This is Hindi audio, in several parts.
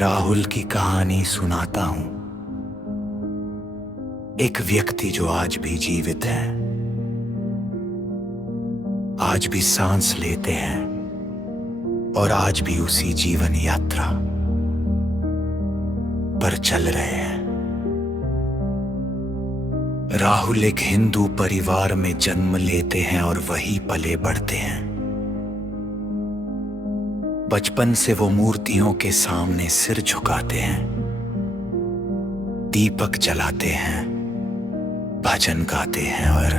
राहुल की कहानी सुनाता हूं। एक व्यक्ति जो आज भी जीवित है, आज भी सांस लेते हैं और आज भी उसी जीवन यात्रा पर चल रहे हैं। राहुल एक हिंदू परिवार में जन्म लेते हैं और वहीं पले बढ़ते हैं। बचपन से वो मूर्तियों के सामने सिर झुकाते हैं, दीपक जलाते हैं, भजन गाते हैं और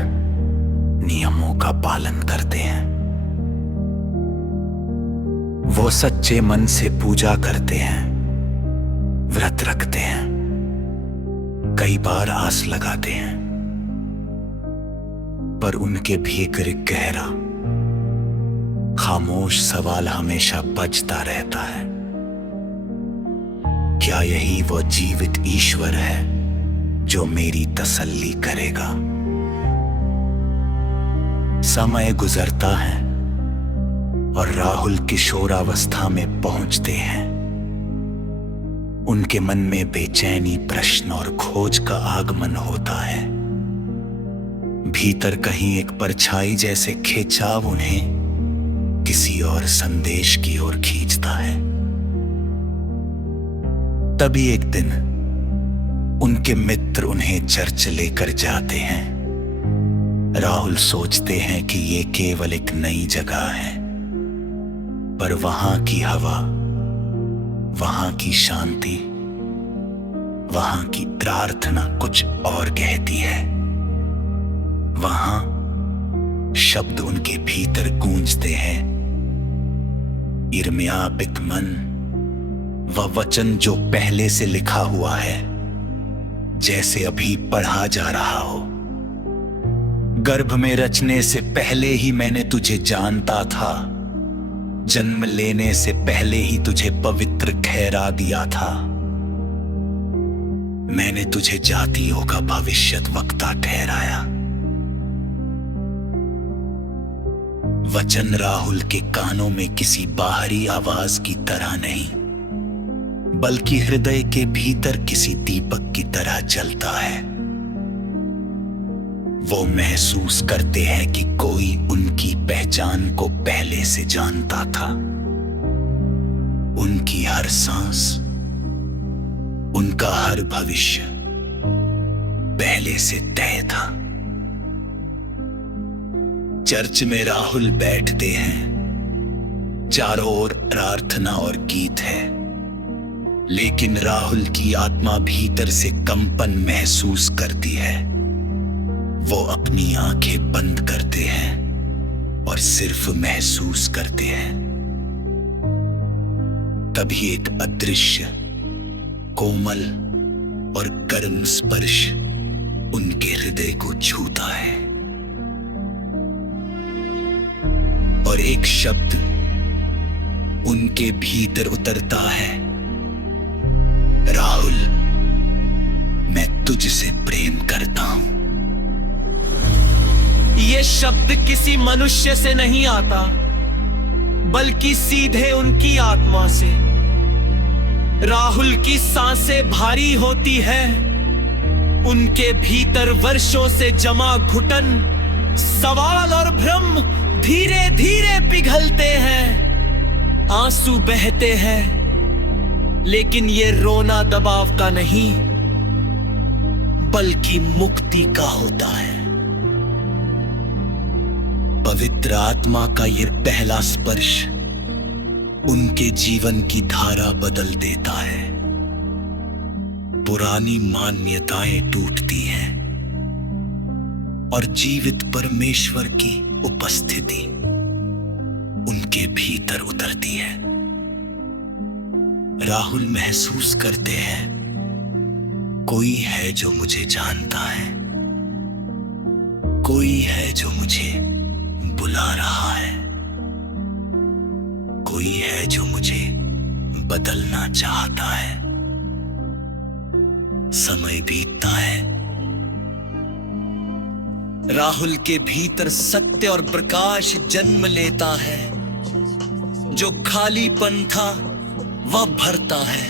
नियमों का पालन करते हैं। वो सच्चे मन से पूजा करते हैं, व्रत रखते हैं, कई बार आस लगाते हैं, पर उनके भीतर एक गहरा खामोश सवाल हमेशा बजता रहता है। क्या यही वो जीवित ईश्वर है जो मेरी तसल्ली करेगा? समय गुजरता है और राहुल किशोरावस्था में पहुंचते हैं। उनके मन में बेचैनी, प्रश्न और खोज का आगमन होता है। भीतर कहीं एक परछाई जैसे खिंचाव उन्हें किसी और संदेश की ओर खींचता है। तभी एक दिन उनके मित्र उन्हें चर्च लेकर जाते हैं। राहुल सोचते हैं कि ये केवल एक नई जगह है, पर वहां की हवा, वहां की शांति, वहां की प्रार्थना कुछ और कहती है। वहां शब्द उनके भीतर गूंजते हैं, इर्मिया बिकमन, वह वचन जो पहले से लिखा हुआ है, जैसे अभी पढ़ा जा रहा हो। गर्भ में रचने से पहले ही मैंने तुझे जानता था, जन्म लेने से पहले ही तुझे पवित्र ठहरा दिया था। मैंने तुझे जातियों का भविष्यद्वक्ता ठहराया। वचन राहुल के कानों में किसी बाहरी आवाज की तरह नहीं, बल्कि हृदय के भीतर किसी दीपक की तरह जलता है। वो महसूस करते हैं कि कोई उनकी पहचान को पहले से जानता था। उनकी हर सांस, उनका हर भविष्य पहले से तय था। चर्च में राहुल बैठते हैं। चारों ओर प्रार्थना और गीत है, लेकिन राहुल की आत्मा भीतर से कंपन महसूस करती है। वो अपनी आंखें बंद करते हैं और सिर्फ महसूस करते हैं। तभी एक अदृश्य, कोमल और गर्म स्पर्श उनके हृदय को छूता है और एक शब्द उनके भीतर उतरता है, राहुल, मैं तुझसे प्रेम करता हूं। ये शब्द किसी मनुष्य से नहीं आता, बल्कि सीधे उनकी आत्मा से। राहुल की सांसें भारी होती है। उनके भीतर वर्षों से जमा घुटन, सवाल और भ्रम धीरे धीरे पिघलते हैं। आंसू बहते हैं, लेकिन ये रोना दबाव का नहीं, बल्कि मुक्ति का होता है। पवित्र आत्मा का ये पहला स्पर्श उनके जीवन की धारा बदल देता है। पुरानी मान्यताएं टूटती हैं और जीवित परमेश्वर की उपस्थिति उनके भीतर उतरती है। राहुल महसूस करते हैं, कोई है जो मुझे जानता है, कोई है जो मुझे बुला रहा है, कोई है जो मुझे बदलना चाहता है। समय बीतता है। राहुल के भीतर सत्य और प्रकाश जन्म लेता है। जो खालीपन था वह भरता है।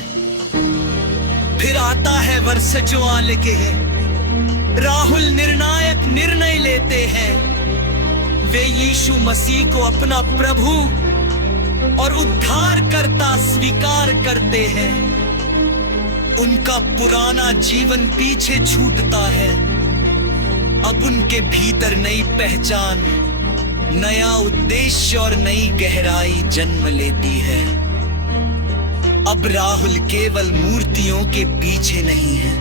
फिर आता है वर्ष जो आल के है। राहुल निर्णायक निर्णय लेते हैं। वे यीशु मसीह को अपना प्रभु और उद्धारकर्ता स्वीकार करते हैं। उनका पुराना जीवन पीछे छूटता है। अब उनके भीतर नई पहचान, नया उद्देश्य और नई गहराई जन्म लेती है। अब राहुल केवल मूर्तियों के पीछे नहीं है।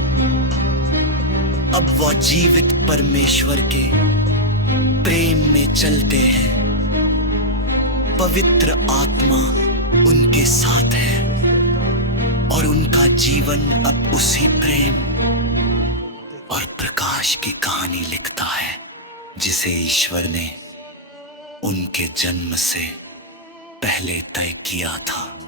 अब वह जीवित परमेश्वर के प्रेम में चलते हैं। पवित्र आत्मा उनके साथ है और उनका जीवन अब उसी प्रेम और प्रकाश की कहानी लिखता है जिसे ईश्वर ने उनके जन्म से पहले तय किया था।